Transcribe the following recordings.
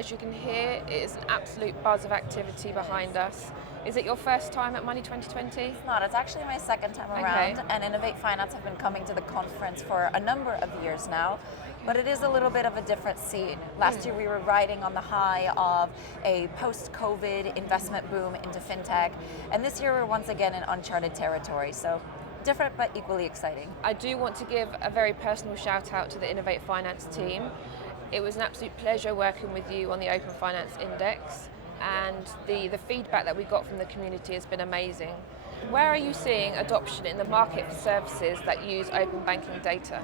As you can hear, it is an absolute buzz of activity behind us. Is it your first time at Money 2020? It's not. It's actually my second time around, and Innovate Finance have been coming to the conference for a number of years now. But it is a little bit of a different scene. Last year we were riding on the high of a post-COVID investment boom into FinTech, and this year we're once again in uncharted territory. So different but equally exciting. I do want to give a very personal shout out to the Innovate Finance team. It was an absolute pleasure working with you on the Open Finance Index, and the feedback that we got from the community has been amazing. Where are you seeing adoption in the market for services that use open banking data?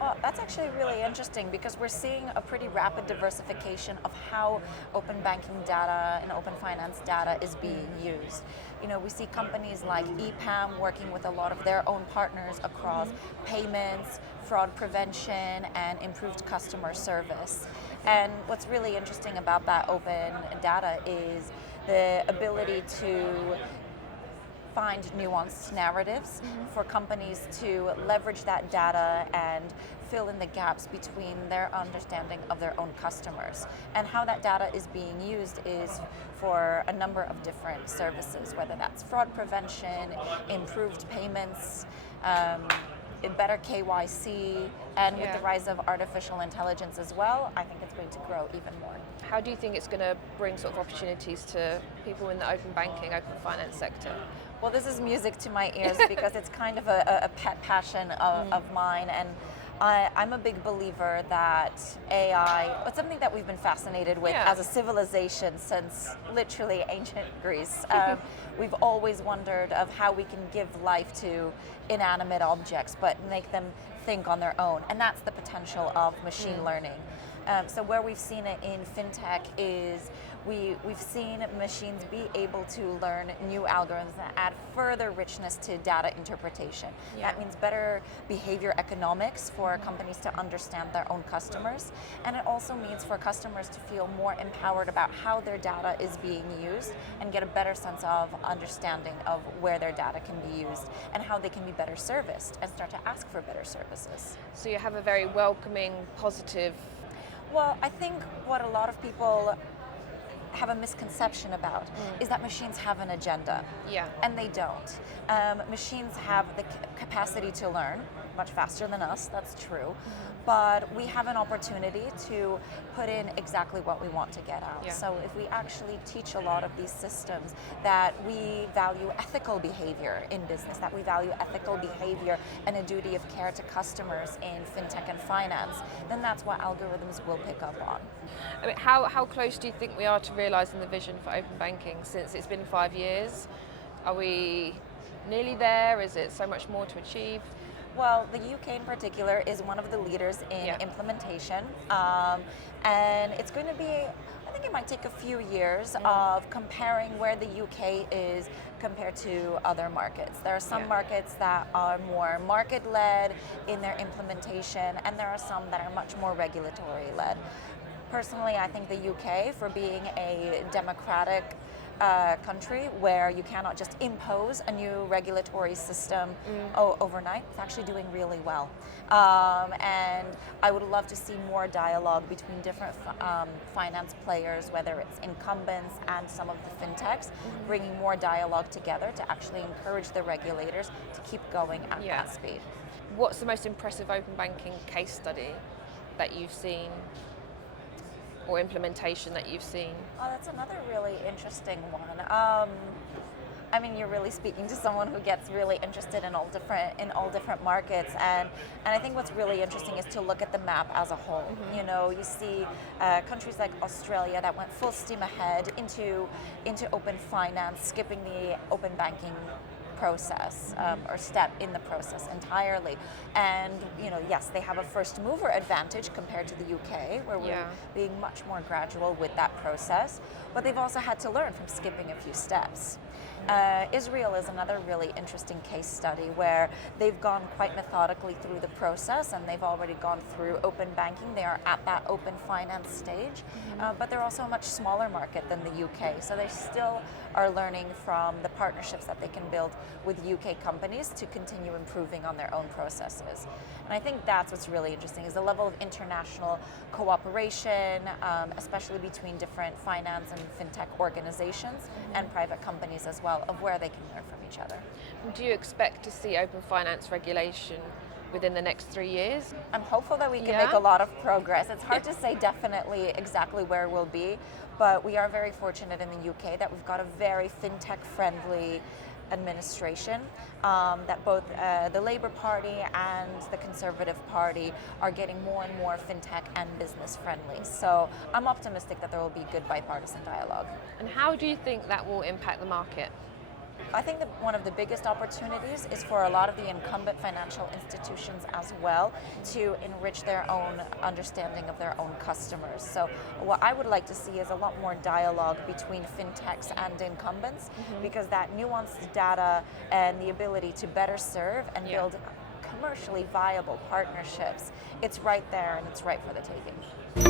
Well, that's actually really interesting because we're seeing a pretty rapid diversification of how open banking data and open finance data is being used. You know, we see companies like EPAM working with a lot of their own partners across payments, fraud prevention, and improved customer service. And what's really interesting about that open data is the ability to find nuanced narratives for companies to leverage that data and fill in the gaps between their understanding of their own customers. And how that data is being used is for a number of different services, whether that's fraud prevention, improved payments, better KYC, and with the rise of artificial intelligence as well, I think it's going to grow even more. How do you think it's going to bring sort of opportunities to people in the open banking, open finance sector? Well, this is music to my ears because it's kind of a pet passion of mine, and I'm a big believer that AI, it's something that we've been fascinated with as a civilization since literally ancient Greece. We've always wondered of how we can give life to inanimate objects, but make them think on their own, and that's the potential of machine learning. So where we've seen it in FinTech is we've seen machines be able to learn new algorithms that add further richness to data interpretation. That means better behavior economics for companies to understand their own customers, and it also means for customers to feel more empowered about how their data is being used and get a better sense of understanding of where their data can be used and how they can be better serviced and start to ask for better services. So you have a very welcoming, positive. Well, I think what a lot of people have a misconception about is that machines have an agenda. And they don't. Machines have the capacity to learn much faster than us, that's true. But we have an opportunity to put in exactly what we want to get out. So if we actually teach a lot of these systems that we value ethical behavior in business, that we value ethical behavior and a duty of care to customers in FinTech and finance, then that's what algorithms will pick up on. I mean, how close do you think we are to realising the vision for open banking since it's been 5 years? Are we nearly there? Is it so much more to achieve? Well, the UK in particular is one of the leaders in implementation, and it's going to be, I think it might take a few years of comparing where the UK is compared to other markets. There are some markets that are more market-led in their implementation, and there are some that are much more regulatory-led. Personally, I think the UK, for being a democratic country where you cannot just impose a new regulatory system overnight, it's actually doing really well. And I would love to see more dialogue between different finance players, whether it's incumbents and some of the FinTechs, bringing more dialogue together to actually encourage the regulators to keep going at that speed. What's the most impressive open banking case study that you've seen, or implementation that you've seen? Oh, that's another really interesting one. I mean, you're really speaking to someone who gets really interested in all different markets, and I think what's really interesting is to look at the map as a whole. You know, you see countries like Australia that went full steam ahead into open finance, skipping the open banking process or step in the process entirely. And you know, yes, they have a first mover advantage compared to the UK, where we're being much more gradual with that process, but they've also had to learn from skipping a few steps. Israel is another really interesting case study where they've gone quite methodically through the process, and they've already gone through open banking. They are at that open finance stage, but they're also a much smaller market than the UK, so they still are learning from the partnerships that they can build with UK companies to continue improving on their own processes. And I think that's what's really interesting, is the level of international cooperation, especially between different finance and fintech organizations and private companies as well, of where they can learn from each other. Do you expect to see open finance regulation within the next 3 years? I'm hopeful that we can make a lot of progress. It's hard to say definitely exactly where we'll be, but we are very fortunate in the UK that we've got a very fintech friendly administration, that both the Labour Party and the Conservative Party are getting more and more fintech and business friendly. So I'm optimistic that there will be good bipartisan dialogue. And how do you think that will impact the market? I think that one of the biggest opportunities is for a lot of the incumbent financial institutions as well to enrich their own understanding of their own customers. So what I would like to see is a lot more dialogue between fintechs and incumbents, because that nuanced data and the ability to better serve and build commercially viable partnerships, it's right there and it's right for the taking.